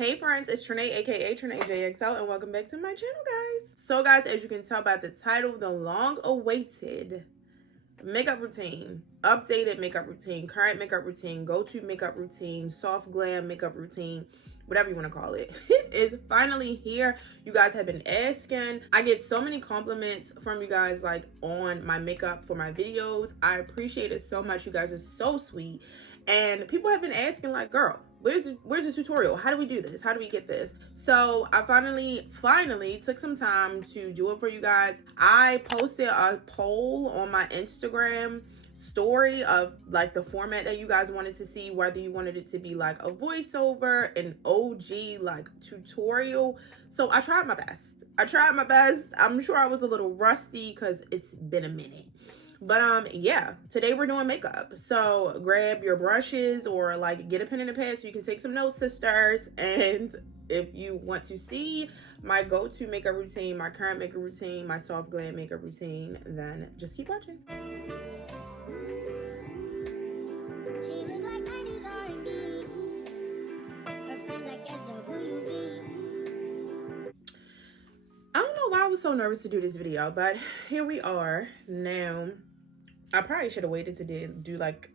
Hey friends, it's Trinae, aka Trinae JXL, and welcome back to my channel, guys. So guys, as you can tell by the title, the long-awaited makeup routine, updated makeup routine, current makeup routine, go-to makeup routine, soft glam makeup routine, whatever you want to call it, is finally here. You guys have been asking. I get so many compliments from you guys like on my makeup for my videos. I appreciate it so much. You guys are so sweet. And people have been asking like, girl, where's the tutorial? How do we do this? How do we get this? So I finally took some time to do it for you guys. I posted a poll on my Instagram story of like the format that you guys wanted to see, whether you wanted it to be like a voiceover, an OG like tutorial. So I tried my best. I'm sure I was a little rusty because it's been a minute. But yeah, today we're doing makeup. So grab your brushes or like get a pen and a pad so you can take some notes, sisters. And if you want to see my go-to makeup routine, my current makeup routine, my soft glam makeup routine, then just keep watching. I don't know why I was so nervous to do this video, but here we are now. I probably should have waited to do like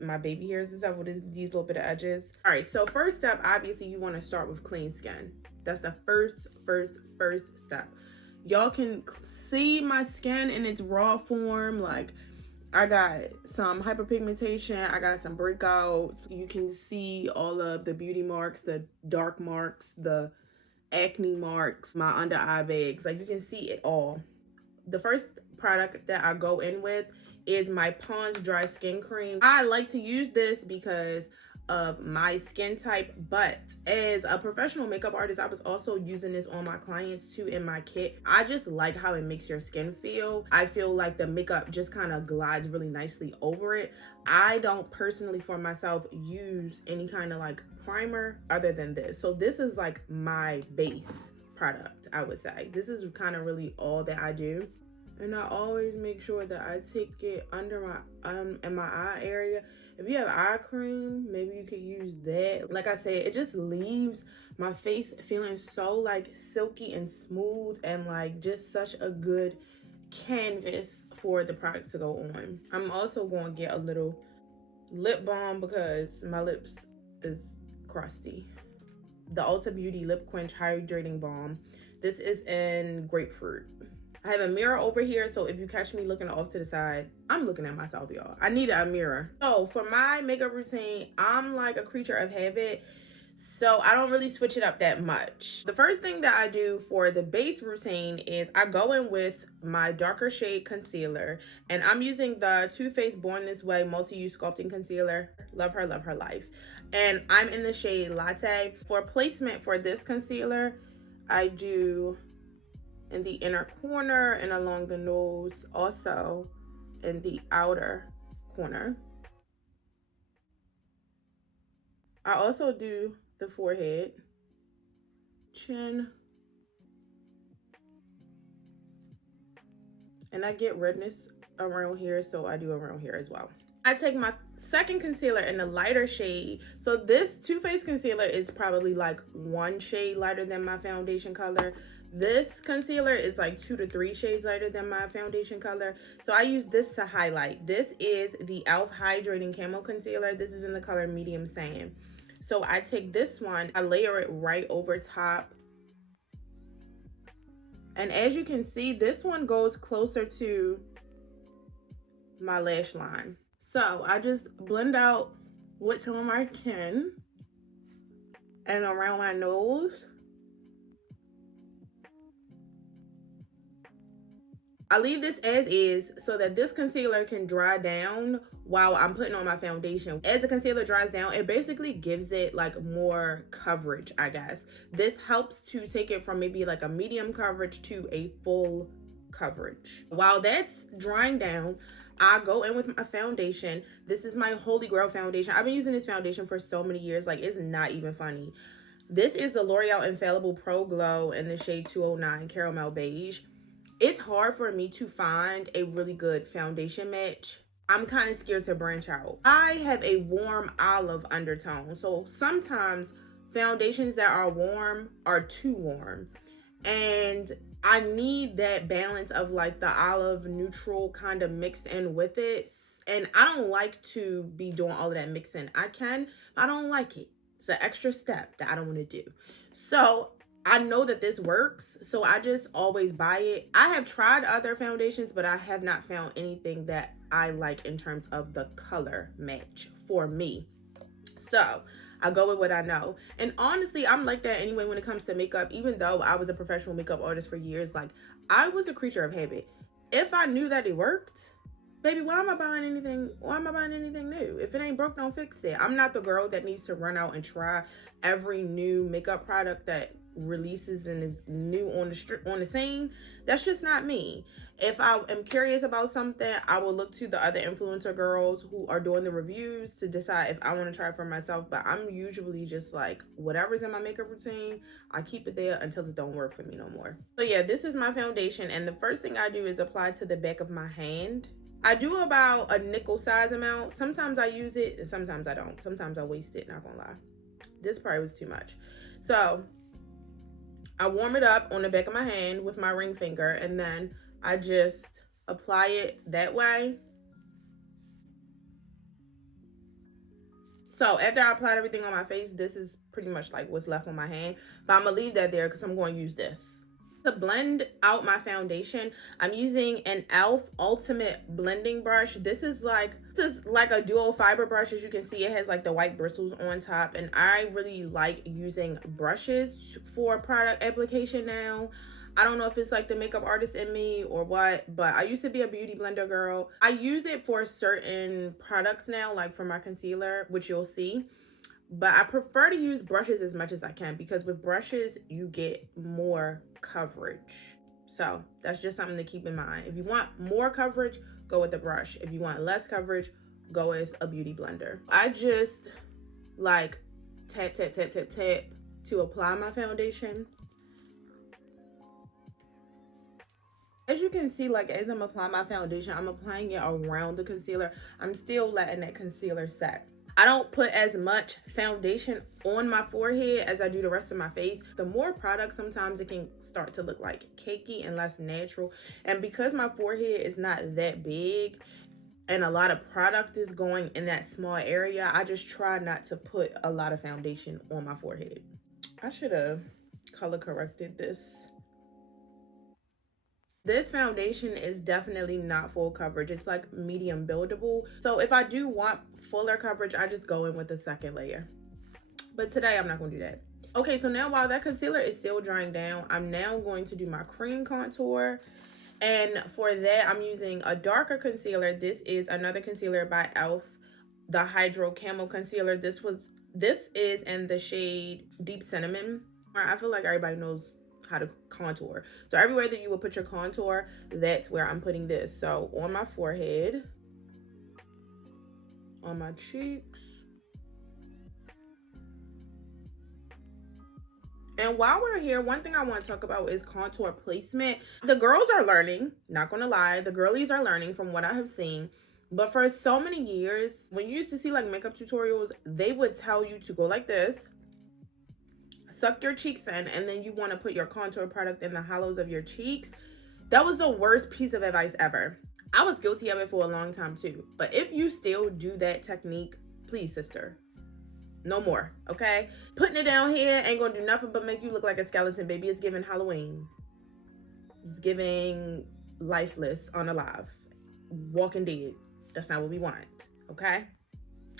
my baby hairs and stuff with these little bit of edges. All right, so first step, obviously you want to start with clean skin. That's the first step. Y'all can see my skin in its raw form. Like I got some hyperpigmentation, I got some breakouts. You can see all of the beauty marks, the dark marks, the acne marks, my under eye bags. Like you can see it all. The first product that I go in with is my Pond's Dry Skin Cream. I like to use this because of my skin type, but as a professional makeup artist, I was also using this on my clients too in my kit. I just like how it makes your skin feel. I feel like the makeup just kind of glides really nicely over it. I don't personally for myself use any kind of like primer other than this. So this is like my base product, I would say. This is kind of really all that I do. And I always make sure that I take it under my in my eye area. If you have eye cream, maybe you could use that. Like I said, it just leaves my face feeling so like silky and smooth and like just such a good canvas for the product to go on. I'm also going to get a little lip balm because my lips is crusty. The Ulta Beauty Lip Quench Hydrating Balm. This is in grapefruit. I have a mirror over here, so if you catch me looking off to the side, I'm looking at myself, y'all. I need a mirror. So for my makeup routine, I'm like a creature of habit, so I don't really switch it up that much. The first thing that I do for the base routine is I go in with my darker shade concealer, and I'm using the Too Faced Born This Way Multi-Use Sculpting Concealer. Love her life. And I'm in the shade Latte. For placement for this concealer, I do in the inner corner and along the nose, also in the outer corner. I also do the forehead, chin, and I get redness around here, so I do around here as well. I take my second concealer in the lighter shade. So this Too Faced concealer is probably like one shade lighter than my foundation color. This concealer is like 2 to 3 shades lighter than my foundation color. So I use this to highlight. This is the e.l.f. Hydrating Camo Concealer. This is in the color Medium Sand. So I take this one, I layer it right over top. And as you can see, this one goes closer to my lash line. So I just blend out what's on my chin and around my nose. I leave this as is so that this concealer can dry down while I'm putting on my foundation. As the concealer dries down, it basically gives it like more coverage, I guess. This helps to take it from maybe like a medium coverage to a full coverage. While that's drying down, I go in with my foundation. This is my Holy Grail foundation. I've been using this foundation for so many years, like it's not even funny. This is the L'Oreal Infallible Pro Glow in the shade 209 Caramel Beige. It's hard for me to find a really good foundation match. I'm kind of scared to branch out. I have a warm olive undertone, so sometimes foundations that are warm are too warm. And I need that balance of like the olive neutral kind of mixed in with it. And I don't like to be doing all of that mixing. I can, but I don't like it. It's an extra step that I don't want to do. So I know that this works, so I just always buy it. I have tried other foundations, but I have not found anything that I like in terms of the color match for me. So I go with what I know. And honestly, I'm like that anyway when it comes to makeup. Even though I was a professional makeup artist for years, like I was a creature of habit. If I knew that it worked, baby, why am I buying anything? Why am I buying anything new? If it ain't broke, don't fix it. I'm not the girl that needs to run out and try every new makeup product that releases and is new on the scene. That's just not me. If I am curious about something, I will look to the other influencer girls who are doing the reviews to decide if I want to try it for myself. But I'm usually just like, whatever's in my makeup routine, I keep it there until it don't work for me no more. So yeah, this is my foundation, and the first thing I do is apply to the back of my hand. I do about a nickel size amount. Sometimes I use it and sometimes I don't. Sometimes I waste it, not gonna lie. This probably was too much. So I warm it up on the back of my hand with my ring finger, and then I just apply it that way. So after I applied everything on my face, this is pretty much like what's left on my hand. But I'm gonna leave that there because I'm going to use this. To blend out my foundation, I'm using an e.l.f. Ultimate Blending Brush. This is like a dual fiber brush. As you can see, it has like the white bristles on top, and I really like using brushes for product application now. I don't know if it's like the makeup artist in me or what, but I used to be a beauty blender girl. I use it for certain products now, like for my concealer, which you'll see. But I prefer to use brushes as much as I can because with brushes, you get more coverage. So that's just something to keep in mind. If you want more coverage, go with a brush. If you want less coverage, go with a beauty blender. I just like tap, tap, tap, tap, tap to apply my foundation. As you can see, like as I'm applying my foundation, I'm applying it around the concealer. I'm still letting that concealer set. I don't put as much foundation on my forehead as I do the rest of my face. The more product, sometimes it can start to look like cakey and less natural. And because my forehead is not that big and a lot of product is going in that small area, I just try not to put a lot of foundation on my forehead. I should have color corrected this. This foundation is definitely not full coverage. It's like medium buildable. So if I do want fuller coverage, I just go in with a second layer. But today I'm not gonna do that. Okay, so now while that concealer is still drying down, I'm now going to do my cream contour. And for that, I'm using a darker concealer. This is another concealer by e.l.f. The Hydro Camo Concealer. This is in the shade Deep Cinnamon. I feel like everybody knows how to contour. So everywhere that you will put your contour, that's where I'm putting this. So on my forehead, on my cheeks. And while we're here, one thing I want to talk about is contour placement. The girls are learning, not gonna lie, the girlies are learning from what I have seen. But for so many years, when you used to see like makeup tutorials, they would tell you to go like this, suck your cheeks in, and then you want to put your contour product in the hollows of your cheeks. That was the worst piece of advice ever. I was guilty of it for a long time too. But if you still do that technique, please, sister, no more, okay? Putting it down here ain't gonna do nothing but make you look like a skeleton, baby. It's giving Halloween. It's giving lifeless, unalive, walking dead. That's not what we want, okay?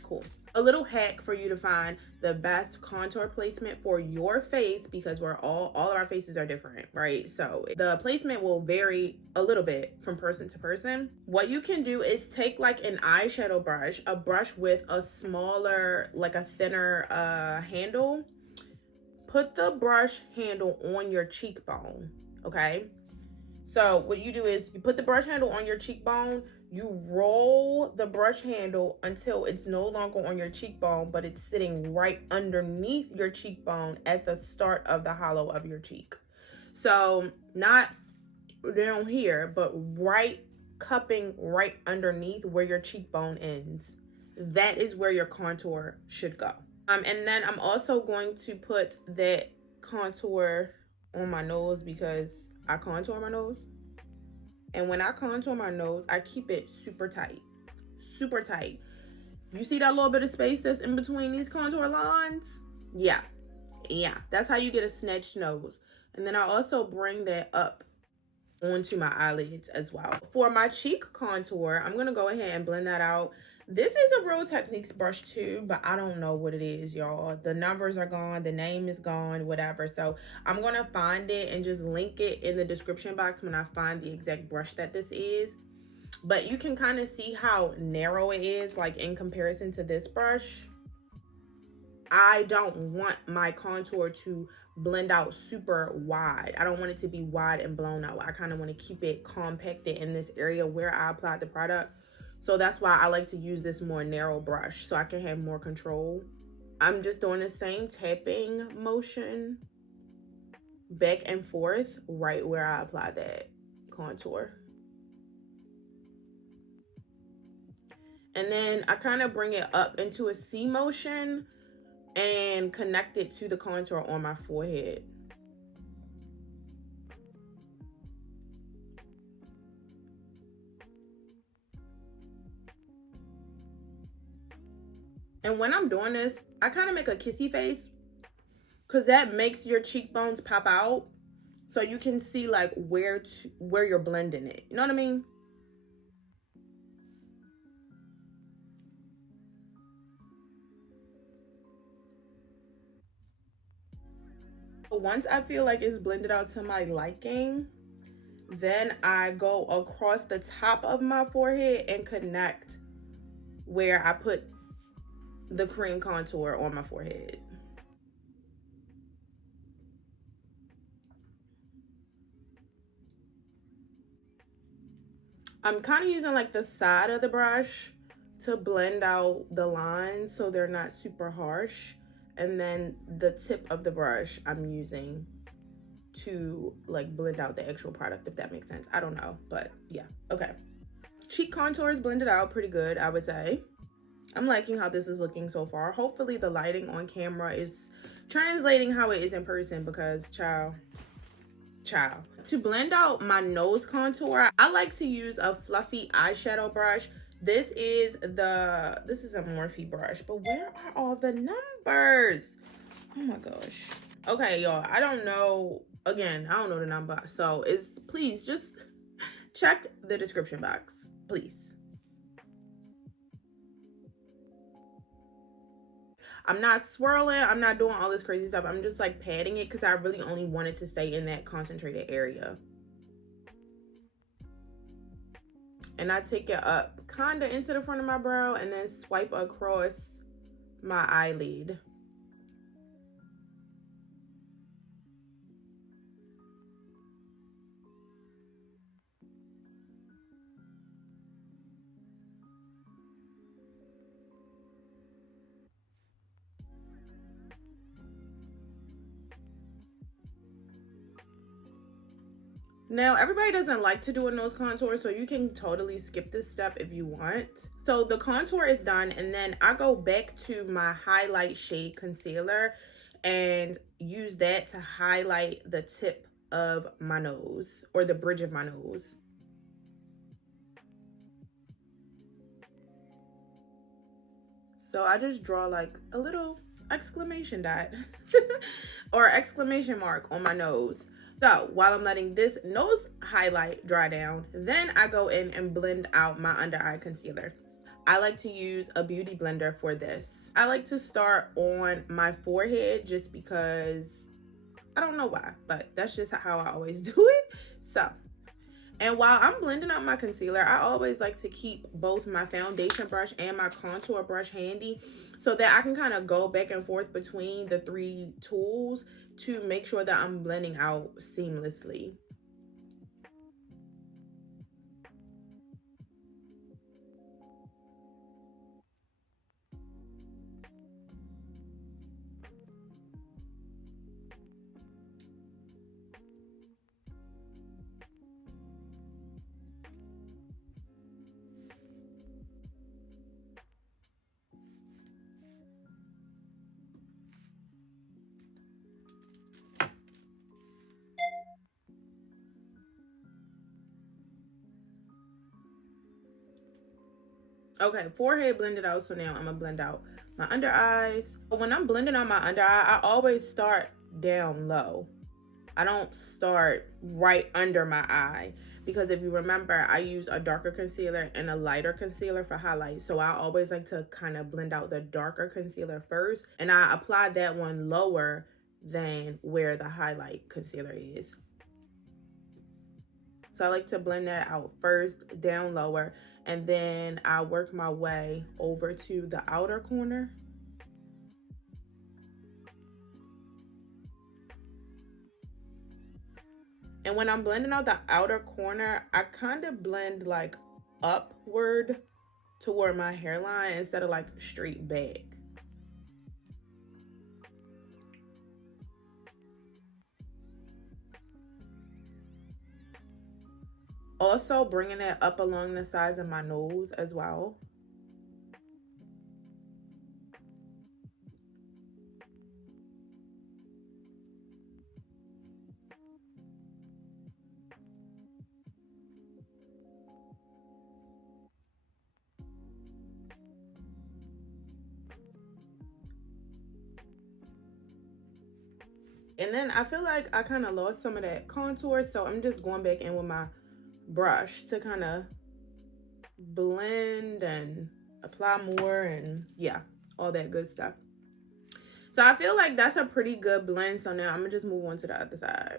Cool. A little hack for you to find the best contour placement for your face, because we're all of our faces are different, right? So the placement will vary a little bit from person to person. What you can do is take like an eyeshadow brush, a brush with a smaller, like a thinner handle. Put the brush handle on your cheekbone, okay? So what you do is you put the brush handle on your cheekbone, you roll the brush handle until it's no longer on your cheekbone, but it's sitting right underneath your cheekbone at the start of the hollow of your cheek. So not down here, but right cupping right underneath where your cheekbone ends. That is where your contour should go. And then I'm also going to put that contour on my nose because I contour my nose. And when I contour my nose, I keep it super tight. Super tight. You see that little bit of space that's in between these contour lines? Yeah. Yeah. That's how you get a snatched nose. And then I also bring that up onto my eyelids as well. For my cheek contour, I'm going to go ahead and blend that out. This is a Real Techniques brush too, but I don't know what it is, y'all. The numbers are gone, the name is gone, whatever. So I'm going to find it and just link it in the description box when I find the exact brush that this is. But you can kind of see how narrow it is, like in comparison to this brush. I don't want my contour to blend out super wide. I don't want it to be wide and blown out. I kind of want to keep it compacted in this area where I applied the product. So that's why I like to use this more narrow brush so I can have more control. I'm just doing the same tapping motion back and forth right where I applied that contour. And then I kind of bring it up into a C motion and connect it to the contour on my forehead. And when I'm doing this, I kind of make a kissy face because that makes your cheekbones pop out so you can see like where you're blending it. You know what I mean? Once I feel like it's blended out to my liking, then I go across the top of my forehead and connect where I put the cream contour on my forehead. I'm kind of using like the side of the brush to blend out the lines so they're not super harsh. And then the tip of the brush I'm using to like blend out the actual product, if that makes sense. I don't know, but yeah. Okay. Cheek contour is blended out pretty good, I would say. I'm liking how this is looking so far. Hopefully the lighting on camera is translating how it is in person because child. To blend out my nose contour, I like to use a fluffy eyeshadow brush. This is a Morphe brush, but where are all the numbers? Oh my gosh. Okay, y'all, I don't know. Again, I don't know the number. So please just check the description box, please. I'm not swirling. I'm not doing all this crazy stuff. I'm just like patting it because I really only wanted to stay in that concentrated area. And I take it up kind of into the front of my brow and then swipe across my eyelid. Now, everybody doesn't like to do a nose contour, so you can totally skip this step if you want. So the contour is done, and then I go back to my highlight shade concealer and use that to highlight the tip of my nose or the bridge of my nose. So I just draw like a little exclamation dot or exclamation mark on my nose. So while I'm letting this nose highlight dry down, then I go in and blend out my under eye concealer. I like to use a beauty blender for this. I like to start on my forehead just because I don't know why, but that's just how I always do it. So, and while I'm blending out my concealer, I always like to keep both my foundation brush and my contour brush handy so that I can kind of go back and forth between the three tools to make sure that I'm blending out seamlessly. Okay, forehead blended out. So now I'm gonna blend out my under eyes. But when I'm blending out my under eye, I always start down low. I don't start right under my eye, because if you remember, I use a darker concealer and a lighter concealer for highlight. So I always like to kind of blend out the darker concealer first, and I apply that one lower than where the highlight concealer is. So I like to blend that out first, down lower, and then I work my way over to the outer corner. And when I'm blending out the outer corner, I kind of blend like upward toward my hairline instead of like straight back. Also bringing it up along the sides of my nose as well. And then I feel like I kind of lost some of that contour, so I'm just going back in with my brush to kind of blend and apply more, and yeah, all that good stuff. So I feel like that's a pretty good blend. So now I'm gonna just move on to the other side.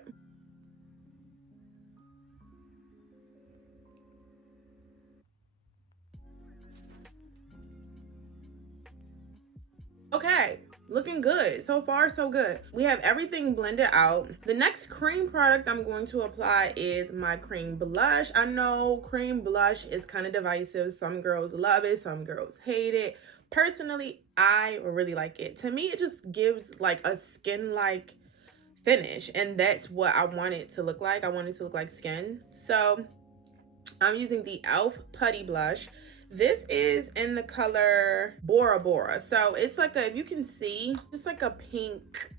Okay, looking good. So far, so good. We have everything blended out. The next cream product I'm going to apply is my cream blush. I know cream blush is kind of divisive. Some girls love it, some girls hate it. Personally, I really like it. To me, it just gives like a skin-like finish, and that's what I want it to look like. I want it to look like skin. So I'm using the e.l.f. Putty Blush. This is in the color Bora Bora. So it's like a, if you can see, it's like a pink,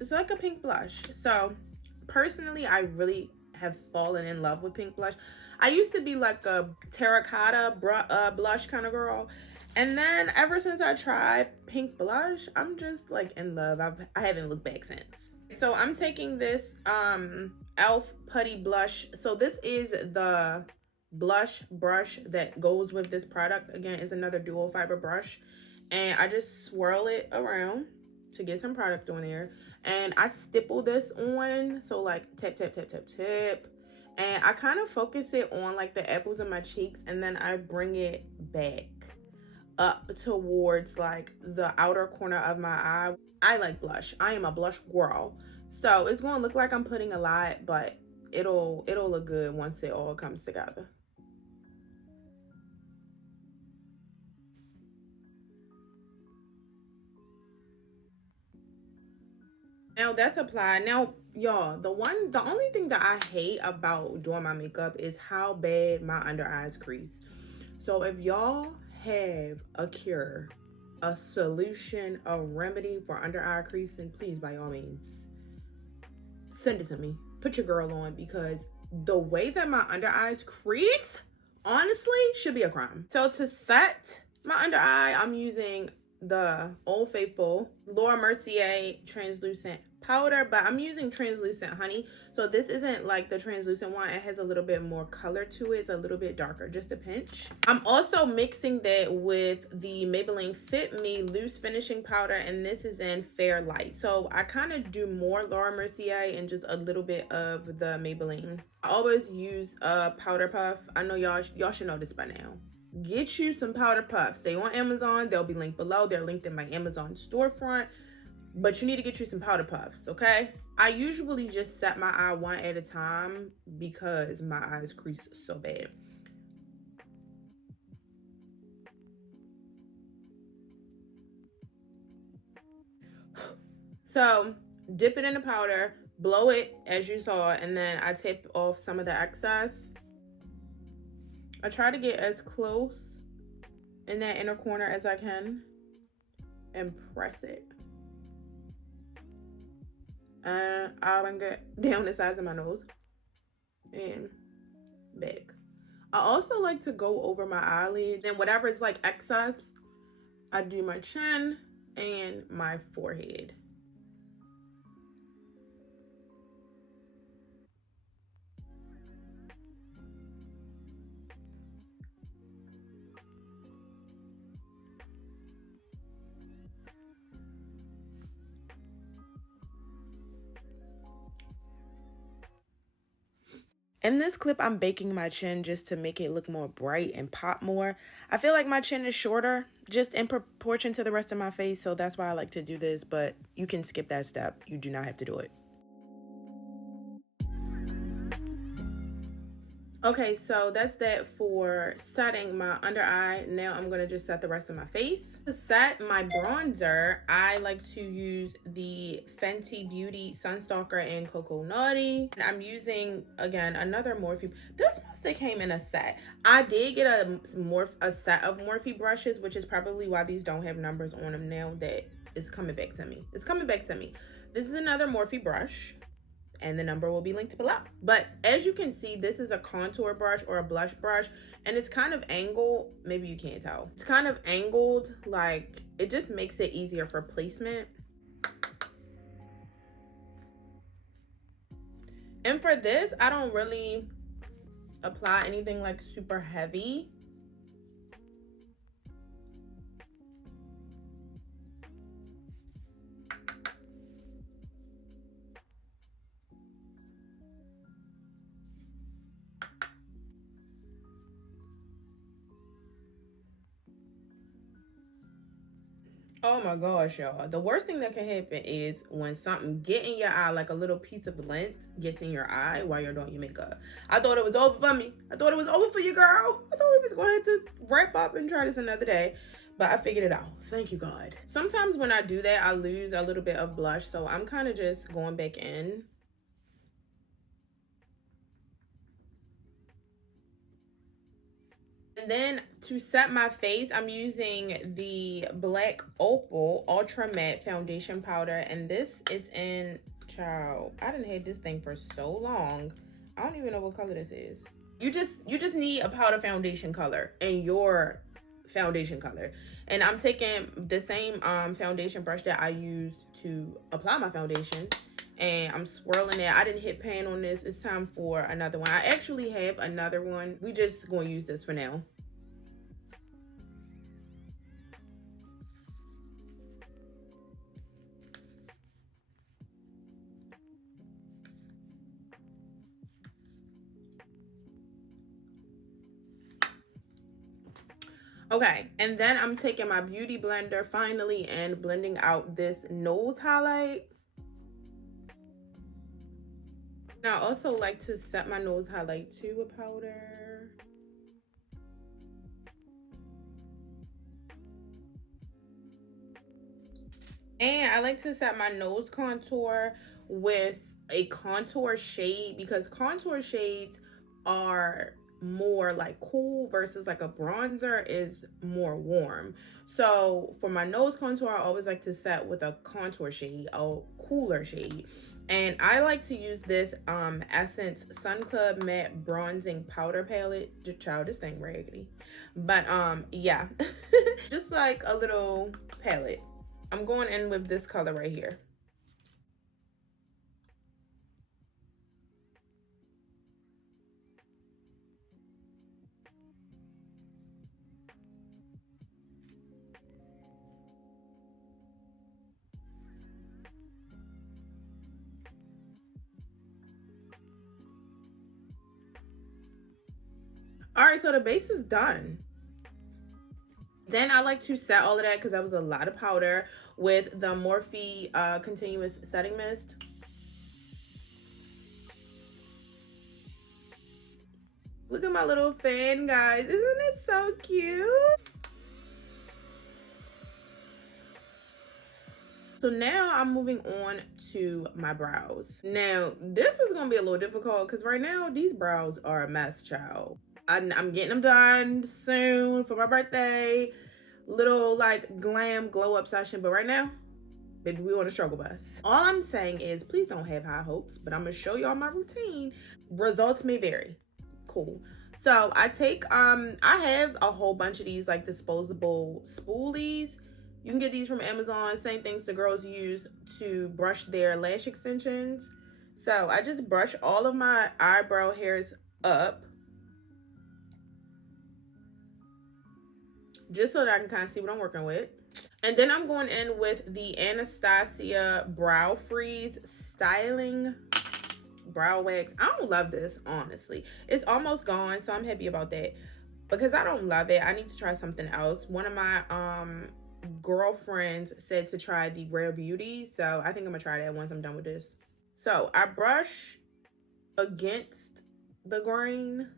it's like a pink blush. So personally, I really have fallen in love with pink blush. I used to be like a terracotta blush kind of girl. And then ever since I tried pink blush, I'm just like in love. I haven't looked back since. So I'm taking this e.l.f. Putty Blush. So this is the blush brush that goes with this product. Again, it's another dual fiber brush, and I just swirl it around to get some product on there, and I stipple this on. So like tap tap tap tap tap, and I kind of focus it on like the apples of my cheeks, and then I bring it back up towards like the outer corner of my eye. I like blush. I am a blush girl, so it's going to look like I'm putting a lot, but it'll look good once it all comes together. Now that's applied. Now, y'all, the only thing that I hate about doing my makeup is how bad my under eyes crease. So if y'all have a cure, a solution, a remedy for under eye creasing, please, by all means, send it to me. Put your girl on, because the way that my under eyes crease, honestly, should be a crime. So to set my under eye, I'm using the Old Faithful Laura Mercier translucent powder, but I'm using translucent honey. So this isn't like the translucent one. It has a little bit more color to it. It's a little bit darker, just a pinch. I'm also mixing that with the Maybelline Fit Me loose finishing powder, and this is in Fair Light. So I kind of do more Laura Mercier and just a little bit of the Maybelline. I always use a powder puff. I know y'all should know this by now. Get you some powder puffs. They on Amazon. They'll be linked below. They're linked in my Amazon storefront. But you need to get you some powder puffs, okay? I usually just set my eye one at a time because my eyes crease so bad. So dip it in the powder, blow it as you saw, and then I tap off some of the excess. I try to get as close in that inner corner as I can and press it. And I'll bring it down the sides of my nose and back. I also like to go over my eyelids, and whatever is like excess, I do my chin and my forehead. In this clip, I'm baking my chin just to make it look more bright and pop more. I feel like my chin is shorter just in proportion to the rest of my face, so that's why I like to do this, but you can skip that step. You do not have to do it. Okay, so that's that for setting my under eye. Now I'm going to just set the rest of my face. To set my bronzer, I like to use the Fenty Beauty Sunstalker in Cocoa Naughty. And I'm using, again, another Morphe. This must have came in a set. I did get a set of Morphe brushes, which is probably why these don't have numbers on them now that it's coming back to me. It's coming back to me. This is another Morphe brush, and the number will be linked below. But as you can see, this is a contour brush or a blush brush, and it's kind of angled. Maybe you can't tell. It's kind of angled, like it just makes it easier for placement. And for this, I don't really apply anything like super heavy. Oh my gosh, y'all. The worst thing that can happen is when something get in your eye, like a little piece of lint gets in your eye while you're doing your makeup. I thought it was over for me. I thought it was over for you, girl. I thought we was going to have to wrap up and try this another day. But I figured it out. Thank you, God. Sometimes when I do that, I lose a little bit of blush. So I'm kind of just going back in. And then to set my face, I'm using the Black Opal Ultra Matte Foundation Powder. And this is in, child, I done had this thing for so long. I don't even know what color this is. You just need a powder foundation color and your foundation color. And I'm taking the same foundation brush that I use to apply my foundation, and I'm swirling it. I didn't hit pan on this. It's time for another one. I actually have another one. We just gonna use this for now. Okay, and then I'm taking my beauty blender finally and blending out this nose highlight. Now I also like to set my nose highlight to a powder. And I like to set my nose contour with a contour shade, because contour shades are more like cool versus like a bronzer is more warm. So for my nose contour, I always like to set with a contour shade, a cooler shade. And I like to use this Essence Sun Club Matte Bronzing Powder Palette. Child, this thing raggedy. But yeah. Just like a little palette. I'm going in with this color right here. All right, so the base is done. Then I like to set all of that, because that was a lot of powder, with the Morphe Continuous Setting Mist. Look at my little fan, guys. Isn't it so cute? So now I'm moving on to my brows. Now, this is going to be a little difficult because right now these brows are a mess, child. I'm getting them done soon for my birthday. Little like glam glow up session. But right now, baby, we on a struggle bus. All I'm saying is please don't have high hopes, but I'm going to show y'all my routine. Results may vary. Cool. So I take, I have a whole bunch of these like disposable spoolies. You can get these from Amazon. Same things the girls use to brush their lash extensions. So I just brush all of my eyebrow hairs up, just so that I can kind of see what I'm working with. And then I'm going in with the Anastasia Brow Freeze Styling Brow Wax. I don't love this, honestly. It's almost gone, so I'm happy about that. Because I don't love it, I need to try something else. One of my girlfriends said to try the Rare Beauty, so I think I'm gonna try that once I'm done with this. So I brush against the grain,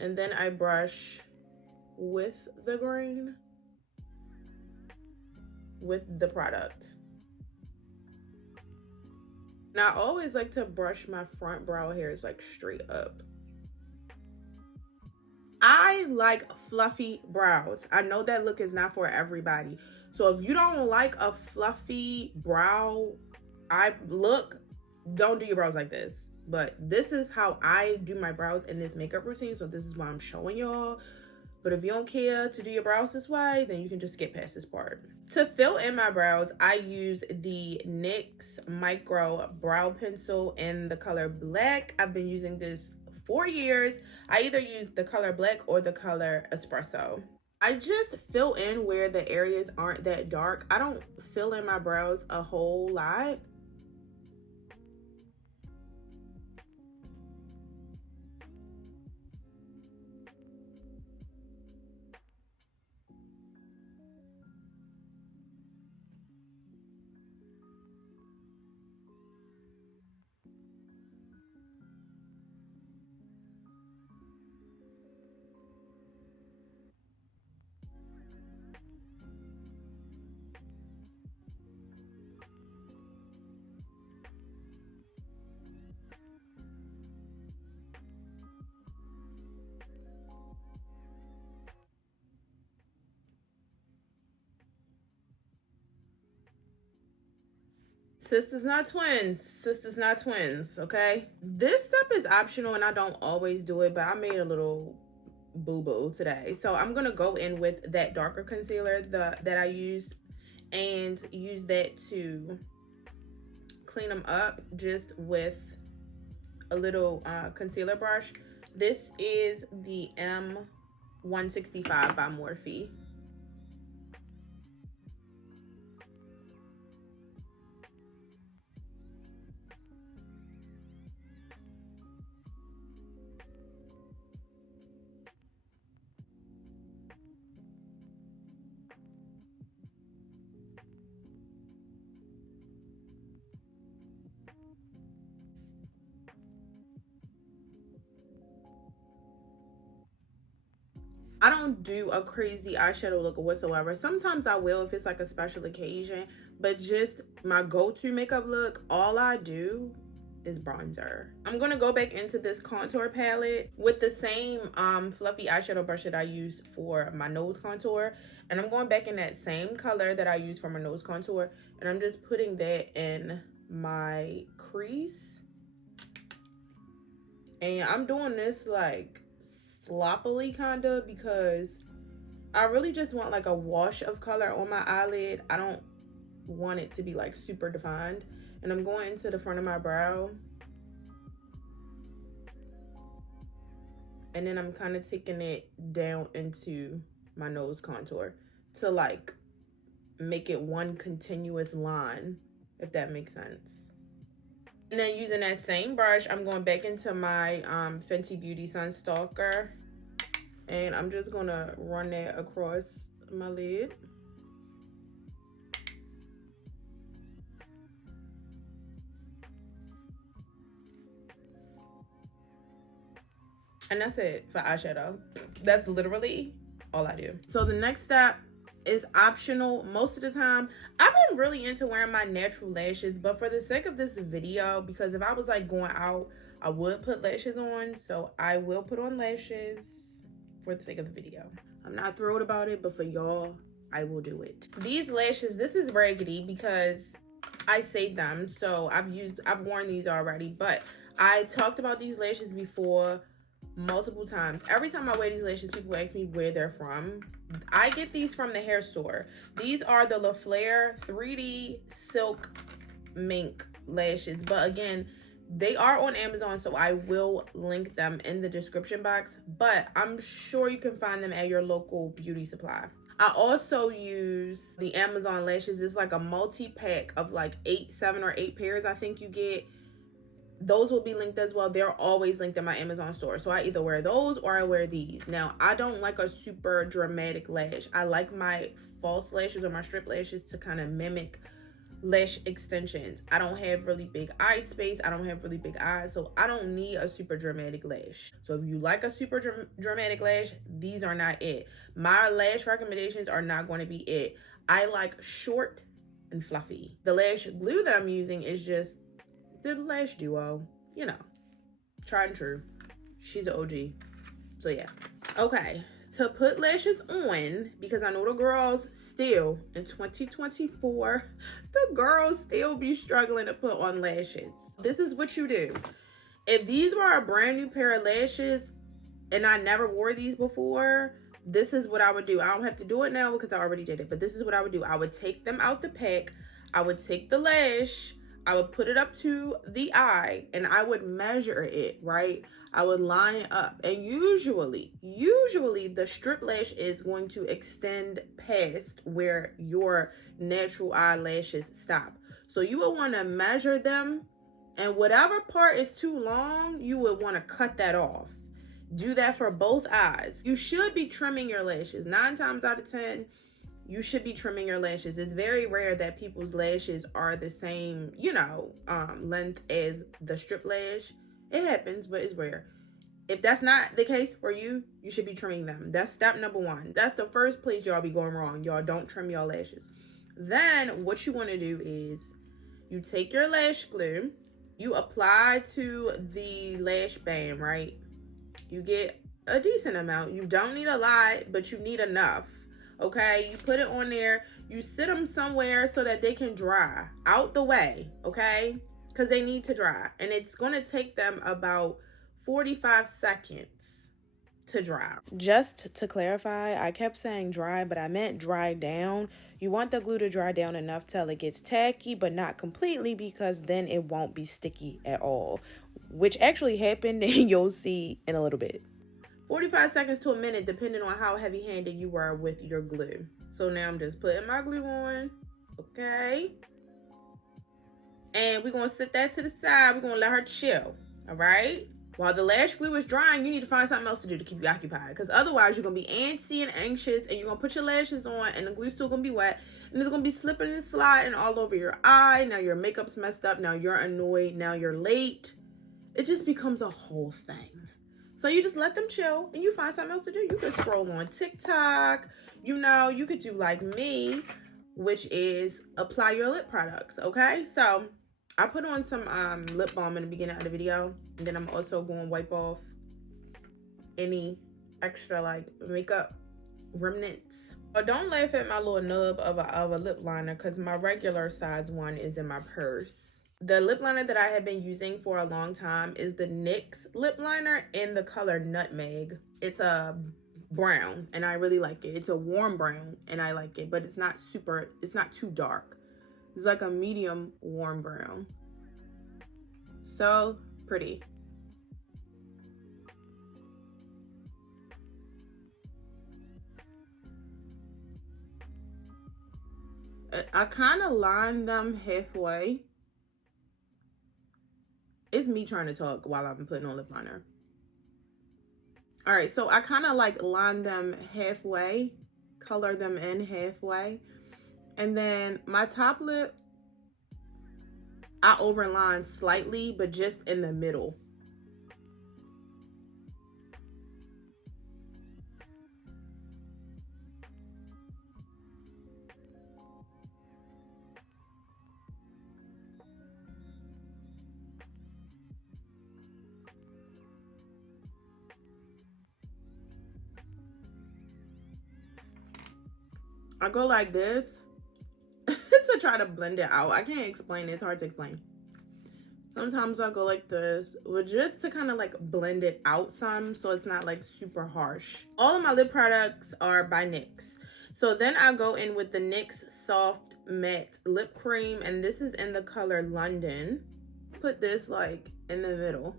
and then I brush with the grain with the product. Now I always like to brush my front brow hairs like straight up. I like fluffy brows. I know that look is not for everybody. So if you don't like a fluffy brow eye look, don't do your brows like this. But this is how I do my brows in this makeup routine. So this is why I'm showing y'all. But if you don't care to do your brows this way, then you can just skip past this part. To fill in my brows, I use the NYX Micro Brow Pencil in the color Black. I've been using this for years. I either use the color Black or the color Espresso. I just fill in where the areas aren't that dark. I don't fill in my brows a whole lot. Sisters not twins. Sisters not twins, okay? This step is optional and I don't always do it, but I made a little boo-boo today. So I'm gonna go in with that darker concealer that I used and use that to clean them up just with a little concealer brush. This is the M165 by Morphe. I don't do a crazy eyeshadow look whatsoever. Sometimes I will if it's like a special occasion, but just my go-to makeup look, all I do is bronzer. I'm gonna go back into this contour palette with the same fluffy eyeshadow brush that I used for my nose contour, and I'm going back in that same color that I used for my nose contour, and I'm just putting that in my crease, and I'm doing this like sloppily kind of because I really just want like a wash of color on my eyelid. I don't want it to be like super defined. And I'm going into the front of my brow, and then I'm kind of taking it down into my nose contour to like make it one continuous line, if that makes sense. And then using that same brush, I'm going back into my Fenty Beauty Sunstalker, and I'm just gonna run that across my lid. And that's it for eyeshadow. That's literally all I do. So the next step is optional most of the time. I've been really into wearing my natural lashes, but for the sake of this video, because if I was like going out, I would put lashes on, so I will put on lashes for the sake of the video. I'm not thrilled about it, but for y'all, I will do it. These lashes, this is raggedy because I saved them, so I've worn these already, but I talked about these lashes before. multiple times. Every time I wear these lashes, people ask me where they're from. I get these from the hair store. These are the La Flare 3D Silk Mink lashes. But again, they are on Amazon, so I will link them in the description box. But I'm sure you can find them at your local beauty supply. I also use the Amazon lashes. It's like a multi-pack of like 7 or 8 pairs I think you get. Those will be linked as well. They're always linked in my Amazon store. So I either wear those or I wear these. Now, I don't like a super dramatic lash. I like my false lashes or my strip lashes to kind of mimic lash extensions. I don't have really big eye space. I don't have really big eyes. So I don't need a super dramatic lash. So if you like a super dramatic lash, these are not it. My lash recommendations are not going to be it. I like short and fluffy. The lash glue that I'm using is just the lash duo, you know, tried and true. She's an OG. So yeah. Okay, to put lashes on, because I know the girls still in 2024, the girls still be struggling to put on lashes. This is what you do. If these were a brand new pair of lashes and I never wore these before, this is what I would do. I don't have to do it now because I already did it, but this is what I would do. I would take them out the pack. I would take the lash, I would put it up to the eye, and I would measure it, right? I would line it up. And usually the strip lash is going to extend past where your natural eyelashes stop. So you would want to measure them, and whatever part is too long, you would want to cut that off. Do that for both eyes. You should be trimming your lashes. 9 times out of 10, you should be trimming your lashes. It's very rare that people's lashes are the same, you know, length as the strip lash. It happens, but it's rare. If that's not the case for you, you should be trimming them. That's step number 1. That's the first place y'all be going wrong. Y'all don't trim your lashes. Then what you want to do is you take your lash glue, you apply to the lash band, right? You get a decent amount. You don't need a lot, but you need enough. Okay, you put it on there, you sit them somewhere so that they can dry out the way, okay? Because they need to dry, and it's going to take them about 45 seconds to dry. Just to clarify, I kept saying dry, but I meant dry down. You want the glue to dry down enough till it gets tacky, but not completely, because then it won't be sticky at all, which actually happened, and you'll see in a little bit. 45 seconds to a minute, depending on how heavy-handed you are with your glue. So now I'm just putting my glue on, okay? And we're going to set that to the side. We're going to let her chill, all right? While the lash glue is drying, you need to find something else to do to keep you occupied, because otherwise you're going to be antsy and anxious, and you're going to put your lashes on, and the glue's still going to be wet, and it's going to be slipping and sliding all over your eye. Now your makeup's messed up. Now you're annoyed. Now you're late. It just becomes a whole thing. So you just let them chill and you find something else to do. You could scroll on TikTok. You know, you could do like me, which is apply your lip products, okay? So I put on some lip balm in the beginning of the video. And then I'm also going to wipe off any extra like makeup remnants. But don't laugh at my little nub of a lip liner, because my regular size one is in my purse. The lip liner that I have been using for a long time is the NYX lip liner in the color Nutmeg. It's a brown and I really like it. It's a warm brown and I like it, but it's not too dark. It's like a medium warm brown. So pretty. I kind of line them halfway. It's me trying to talk while I'm putting on lip liner. All right, so I kind of like line them halfway, color them in halfway. And then my top lip, I overline slightly, but just in the middle. I go like this to try to blend it out. I can't explain it. It's hard to explain. Sometimes I go like this, but just to kind of like blend it out some so it's not like super harsh. All of my lip products are by NYX. So then I go in with the NYX Soft Matte Lip Cream, and this is in the color London. Put this like in the middle.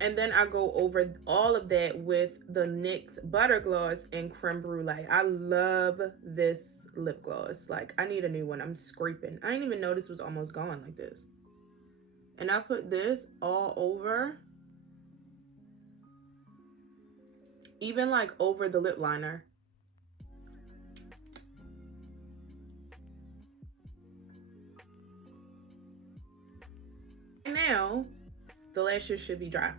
And then I go over all of that with the NYX Butter Gloss and Creme Brulee. I love this lip gloss. Like, I need a new one. I'm scraping. I didn't even know this was almost gone like this. And I put this all over. Even like over the lip liner. And now, the lashes should be dry.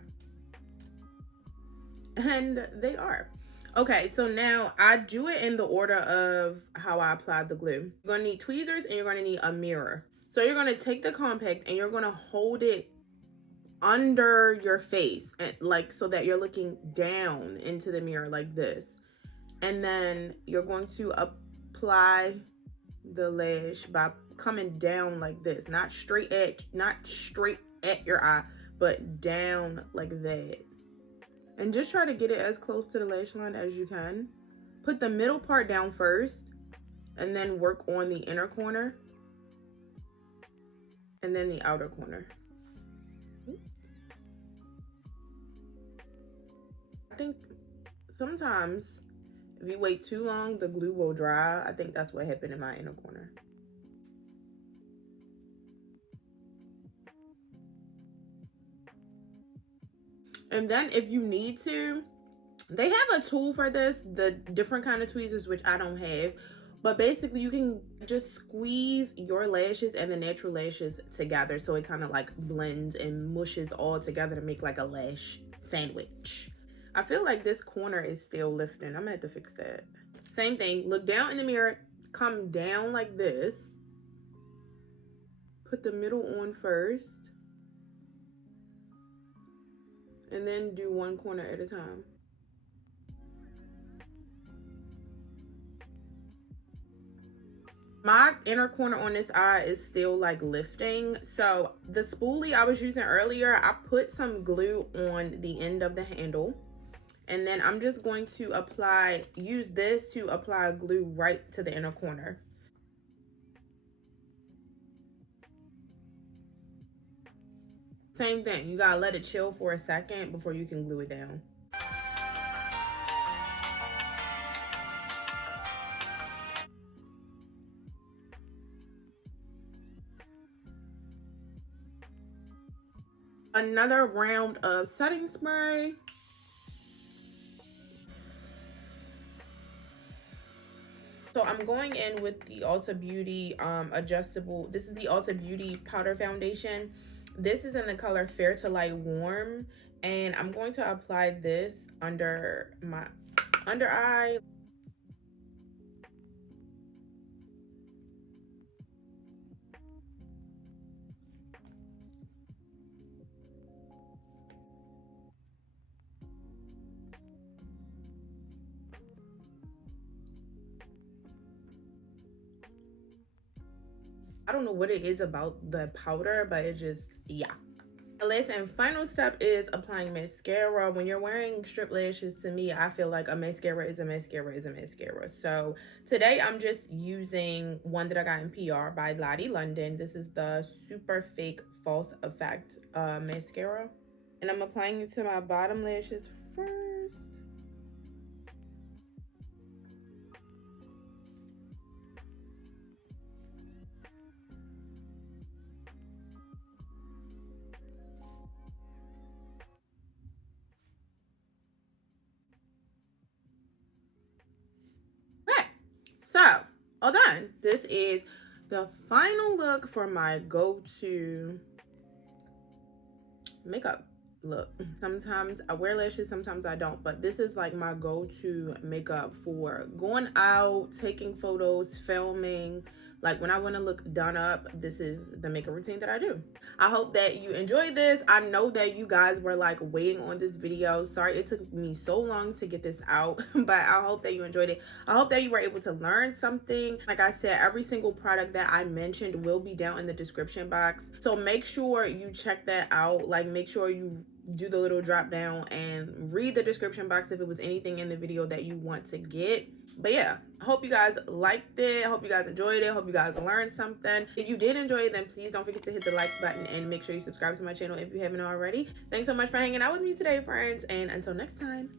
And they are. Okay, so now I do it in the order of how I applied the glue. You're gonna need tweezers and you're gonna need a mirror. So you're gonna take the compact and you're gonna hold it under your face, and like so that you're looking down into the mirror like this. And then you're going to apply the lash by coming down like this, not straight at your eye, but down like that. And just try to get it as close to the lash line as you can. Put the middle part down first, and then work on the inner corner, and then the outer corner. I think sometimes if you wait too long, the glue will dry. I think that's what happened in my inner corner. And then if you need to, they have a tool for this, the different kind of tweezers, which I don't have. But basically you can just squeeze your lashes and the natural lashes together so it kind of like blends and mushes all together to make like a lash sandwich. I feel like this corner is still lifting. I'm gonna have to fix that. Same thing, look down in the mirror, come down like this. Put the middle on first. And then do one corner at a time. My inner corner on this eye is still like lifting. So the spoolie I was using earlier, I put some glue on the end of the handle. And then I'm just going to use this to apply glue right to the inner corner. Same thing, you gotta let it chill for a second before you can glue it down. Another round of setting spray. So I'm going in with the Ulta Beauty adjustable. This is the Ulta Beauty powder foundation. This is in the color Fair to Light Warm, and I'm going to apply this under my under eye. I don't know what it is about the powder, but it just, yeah. The last and final step is applying mascara. When you're wearing strip lashes, to me, I feel like a mascara is a mascara is a mascara. So today I'm just using one that I got in PR by Lottie London. This is the Super Fake False Effect mascara. And I'm applying it to my bottom lashes first. So, all done. This is the final look for my go-to makeup look. Sometimes I wear lashes, sometimes I don't, but this is like my go-to makeup for going out, taking photos, filming, Like when I want to look done up, this is the makeup routine that I do. I hope that you enjoyed this. I know that you guys were like waiting on this video. Sorry it took me so long to get this out, but I hope that you enjoyed it. I hope that you were able to learn something. Like I said, every single product that I mentioned will be down in the description box, so make sure you check that out. Like make sure you do the little drop down and read the description box if it was anything in the video that you want to get. But yeah, I hope you guys liked it. I hope you guys enjoyed it. I hope you guys learned something. If you did enjoy it, then please don't forget to hit the like button and make sure you subscribe to my channel if you haven't already. Thanks so much for hanging out with me today, friends, and until next time.